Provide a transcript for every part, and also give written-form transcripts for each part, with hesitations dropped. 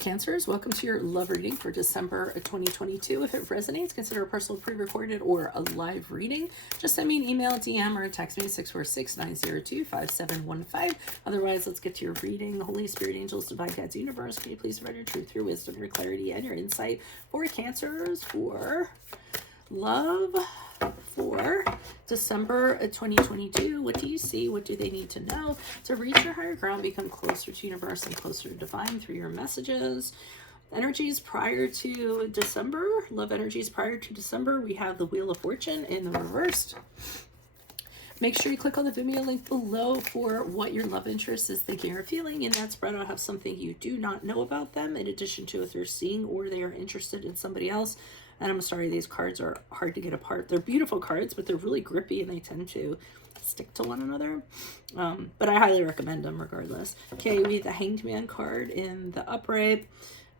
Cancers, welcome to your love reading for December 2022. If it resonates, consider a personal pre-recorded or a live reading. Just send me an email, DM, or text me at 646-902-5715. Otherwise, let's get to your reading. Holy Spirit, angels, divine guides, universe, can you please provide your truth, your wisdom, your clarity, and your insight for Cancers, for love, for December 2022. What do you see? What do they need to know to reach your higher ground, become closer to universe and closer to divine through your messages? Energies prior to December, love energies prior to December, we have the Wheel of Fortune in the reversed. Make sure you click on the Vimeo link below for what your love interest is thinking or feeling. In that spread, I'll have something you do not know about them, in addition to if they're seeing or they are interested in somebody else. And I'm sorry, these cards are hard to get apart. They're beautiful cards, but they're really grippy and they tend to stick to one another. But I highly recommend them regardless. Okay, we have the Hanged Man card in the upright.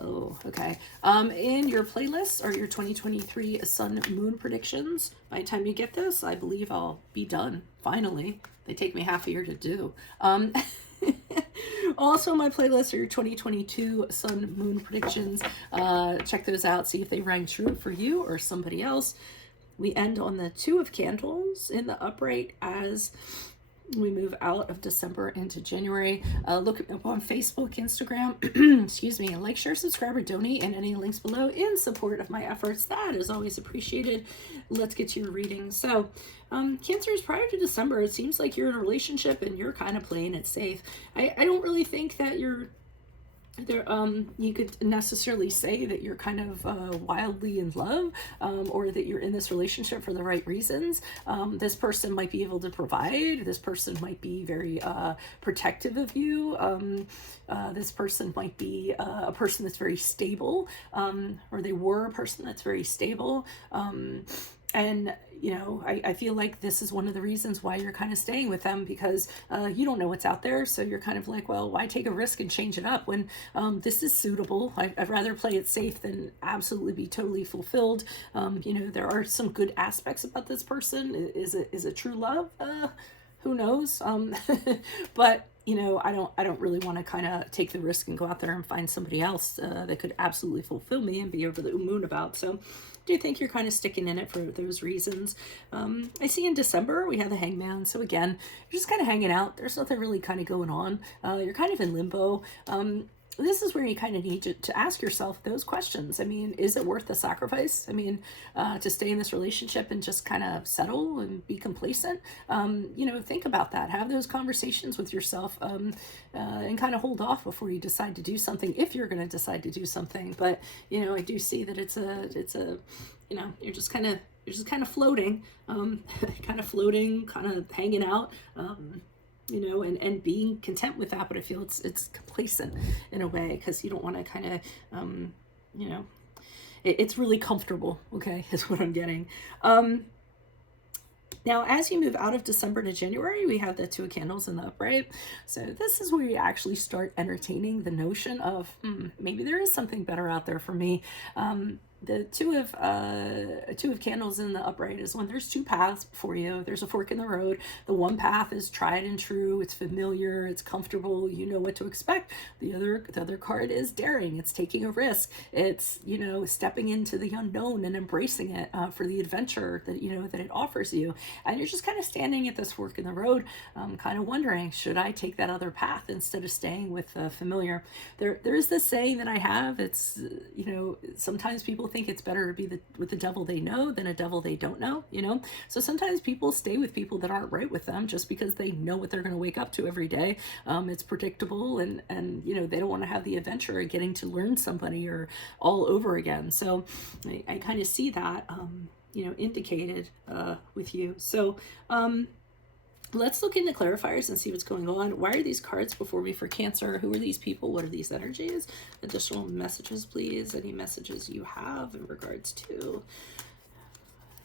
Oh, okay. In your playlist are your 2023 Sun Moon predictions. By the time you get this, I believe I'll be done. Finally. They take me half a year to do. Also, my playlist are your 2022 Sun Moon predictions. Check those out. See if they rang true for you or somebody else. We end on the Two of Candles in the upright as we move out of December into January. Look up on Facebook, Instagram, excuse me, like, share, subscribe, or donate in any links below in support of my efforts. That is always appreciated. Let's get to your reading. So, Cancers, prior to December, it seems like you're in a relationship and you're kind of playing it safe. I don't really think that you're there, you could necessarily say that you're kind of wildly in love, or that you're in this relationship for the right reasons. This person might be able to provide. This person might be very protective of you. This person might be a person that's very stable, or they were a person that's very stable. And, you know, I feel like this is one of the reasons why you're kind of staying with them, because you don't know what's out there. So you're kind of like, well, why take a risk and change it up when this is suitable? I'd rather play it safe than absolutely be totally fulfilled. You know, there are some good aspects about this person. Is it true love? Who knows? But you know, I don't really want to kind of take the risk and go out there and find somebody else that could absolutely fulfill me and be over the moon about. So I do think you're kind of sticking in it for those reasons. I see in December we have the Hangman. So again, you're just kind of hanging out. There's nothing really kind of going on. You're kind of in limbo. This is where you kind of need to ask yourself those questions. I mean, is it worth the sacrifice? I mean, to stay in this relationship and just kind of settle and be complacent? You know, think about that. Have those conversations with yourself, and kind of hold off before you decide to do something, if you're going to decide to do something. But, you know, I do see that it's a, you know, you're just kind of floating, kind of hanging out, you know, and being content with that. But I feel it's complacent in a way, because you don't want to kind of, you know, it's really comfortable, okay, is what I'm getting. Now, as you move out of December to January, we have the Two of Candles in the upright. So this is where you actually start entertaining the notion of, maybe there is something better out there for me. The two of Candles in the upright is when there's two paths for you. There's a fork in the road. The one path is tried and true. It's familiar. It's comfortable. You know what to expect. The other card is daring. It's taking a risk. It's, you know, stepping into the unknown and embracing it for the adventure that, you know, that it offers you. And you're just kind of standing at this fork in the road, kind of wondering, should I take that other path instead of staying with the familiar? There is this saying that I have. It's, you know, sometimes people think it's better to be with the devil they know than a devil they don't know, you know? So sometimes people stay with people that aren't right with them just because they know what they're going to wake up to every day. It's predictable, and you know, they don't want to have the adventure of getting to learn somebody or all over again. So I kind of see that, you know, indicated with you. So let's look into clarifiers and see what's going on. Why are these cards before me for Cancer? Who are these people? What are these energies? Additional messages, please. Any messages you have in regards to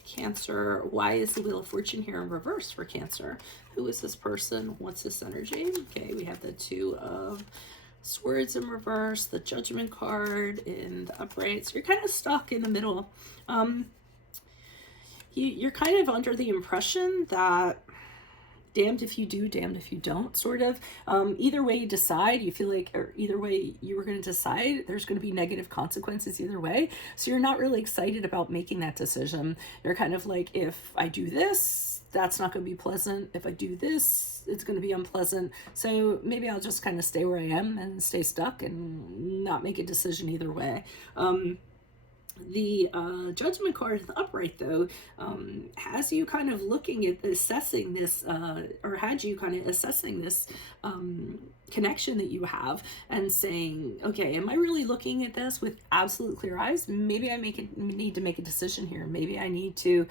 Cancer? Why is the Wheel of Fortune here in reverse for Cancer? Who is this person? What's this energy? Okay, we have the Two of Swords in reverse, the Judgment card in the upright. So you're kind of stuck in the middle. You're kind of under the impression that damned if you do, damned if you don't, sort of. Either way you decide, you feel like, or either way you were going to decide, there's going to be negative consequences either way. So you're not really excited about making that decision. You're kind of like, if I do this, that's not going to be pleasant. If I do this, it's going to be unpleasant. So maybe I'll just kind of stay where I am and stay stuck and not make a decision either way. The Judgment card in the upright, though, has you kind of looking at assessing this, or had you kind of assessing this connection that you have and saying, okay, am I really looking at this with absolute clear eyes? Maybe I need to make a decision here. Maybe I need to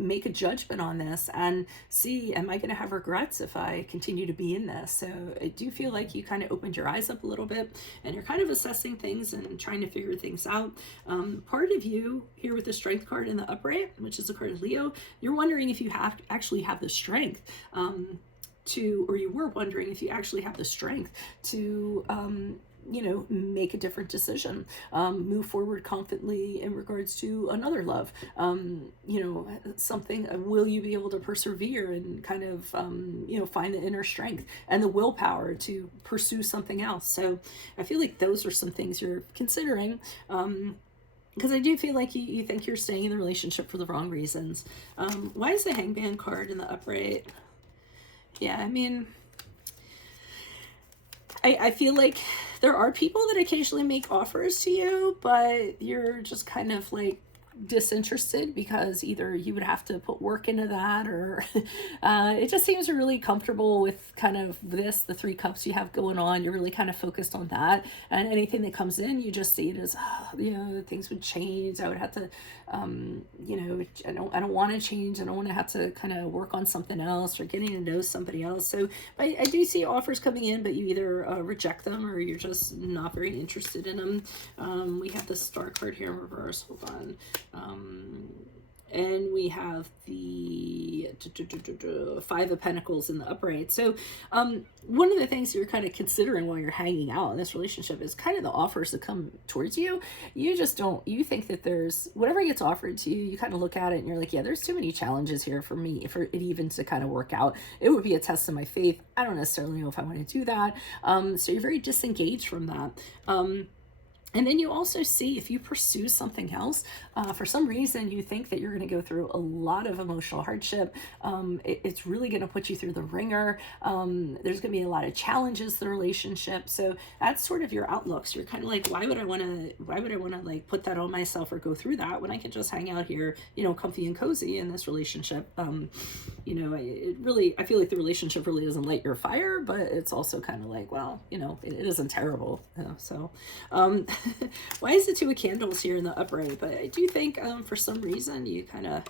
make a judgment on this and see, am I going to have regrets if I continue to be in this? So I do feel like you kind of opened your eyes up a little bit and you're kind of assessing things and trying to figure things out. Part of you here with the Strength card in the upright, which is a card of Leo, you're wondering if you actually have the strength or you were wondering if you actually have the strength to make a different decision, move forward confidently in regards to another love, something, will you be able to persevere and kind of, find the inner strength and the willpower to pursue something else? So I feel like those are some things you're considering, because I do feel like you think you're staying in the relationship for the wrong reasons. Why is the Hangman card in the upright? Yeah, I mean, I feel like there are people that occasionally make offers to you, but you're just kind of like disinterested because either you would have to put work into that, or it just seems you're really comfortable with kind of the 3 cups you have going on. You're really kind of focused on that, and anything that comes in, you just see it as, things would change. I would have to, I don't want to change. I don't want to have to kind of work on something else or getting to know somebody else. So I do see offers coming in, but you either reject them or you're just not very interested in them. We have the Star card here in reverse. Hold on. And we have the 5 of Pentacles in the upright. So one of the things you're kind of considering while you're hanging out in this relationship is kind of the offers that come towards you. You think that there's whatever gets offered to you, you kind of look at it and you're like, yeah, there's too many challenges here for me for it even to kind of work out. It would be a test of my faith. I don't necessarily know if I want to do that. So you're very disengaged from that. And then you also see, if you pursue something else, for some reason you think that you're going to go through a lot of emotional hardship. It's really going to put you through the ringer. There's going to be a lot of challenges to the relationship. So that's sort of your outlook. So you're kind of like, why would I want to like put that on myself or go through that when I can just hang out here, comfy and cozy in this relationship? I feel like the relationship really doesn't light your fire, but it's also kind of like, well, it isn't terrible. So, why is the 2 of Candles here in the upright? But I do think for some reason you kind of,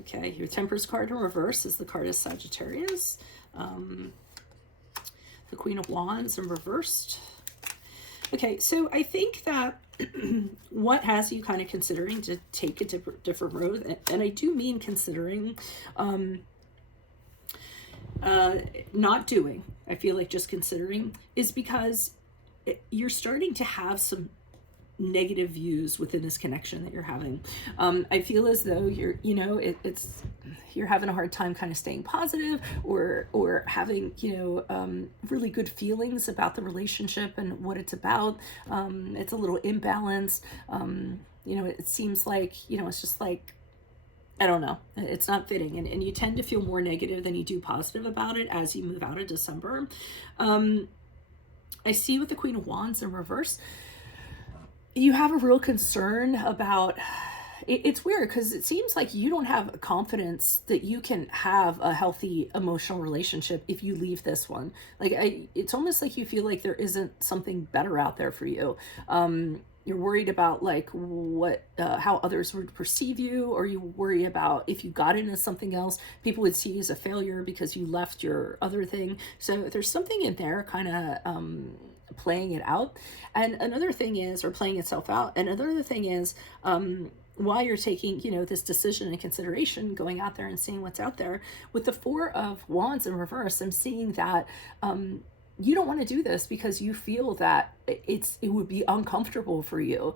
okay, your Temperance card in reverse is the card of Sagittarius. The Queen of Wands in reversed. Okay, so I think that what has you kind of considering to take a different road, and I do mean considering not doing, I feel like just considering, is because you're starting to have some negative views within this connection that you're having. I feel as though you're having a hard time kind of staying positive or having, really good feelings about the relationship and what it's about. It's a little imbalanced. It seems like, it's just like, I don't know, it's not fitting. And you tend to feel more negative than you do positive about it as you move out of December. I see with the Queen of Wands in reverse, you have a real concern about, it's weird because it seems like you don't have confidence that you can have a healthy emotional relationship if you leave this one. It's almost like you feel like there isn't something better out there for you. You're worried about like how others would perceive you, or you worry about if you got into something else, people would see you as a failure because you left your other thing. So there's something in there kind of playing it out. And another thing is, or playing itself out. And another thing is, while you're taking, this decision and consideration, going out there and seeing what's out there, with the 4 of Wands in reverse, I'm seeing that you don't want to do this because you feel that it would be uncomfortable for you.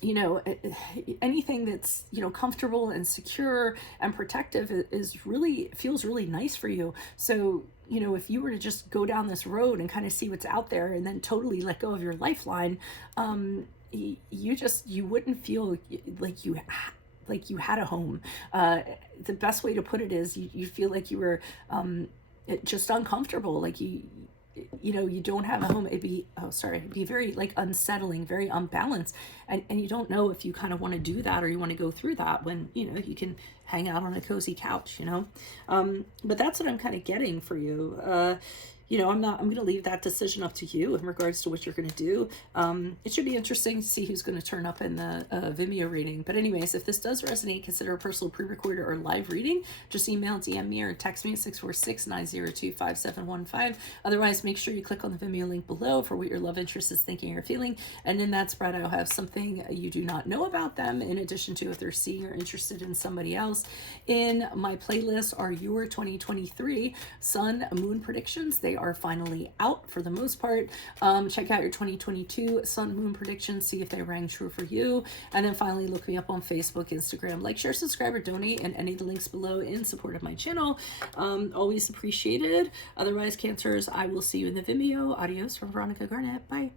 you know, anything that's, you know, comfortable and secure and protective is really, feels really nice for you. So, you know, if you were to just go down this road and kind of see what's out there and then totally let go of your lifeline, you wouldn't feel like you had a home. The best way to put it is you feel like you were just uncomfortable, like you know, you don't have a home. It'd be very like unsettling, very unbalanced. And you don't know if you kind of want to do that or you want to go through that when, you know, you can hang out on a cozy couch, you know? But that's what I'm kind of getting for you. You know, I'm going to leave that decision up to you in regards to what you're going to do. It should be interesting to see who's going to turn up in the Vimeo reading. But anyways, if this does resonate, consider a personal pre-recorded or live reading. Just email, DM me, or text me at 646-902-5715. Otherwise, make sure you click on the Vimeo link below for what your love interest is thinking or feeling. And in that spread, I'll have something you do not know about them, in addition to if they're seeing or interested in somebody else. In my playlist are your 2023 Sun Moon predictions. They are finally out for the most part. Check out your 2022 Sun Moon predictions, see if they rang true for you. And then finally, look me up on Facebook, Instagram. Like, share, subscribe, or donate, and any of the links below in support of my channel. Always appreciated. Otherwise, Cancers, I will see you in the Vimeo. Adios from Veronica Garnet. Bye.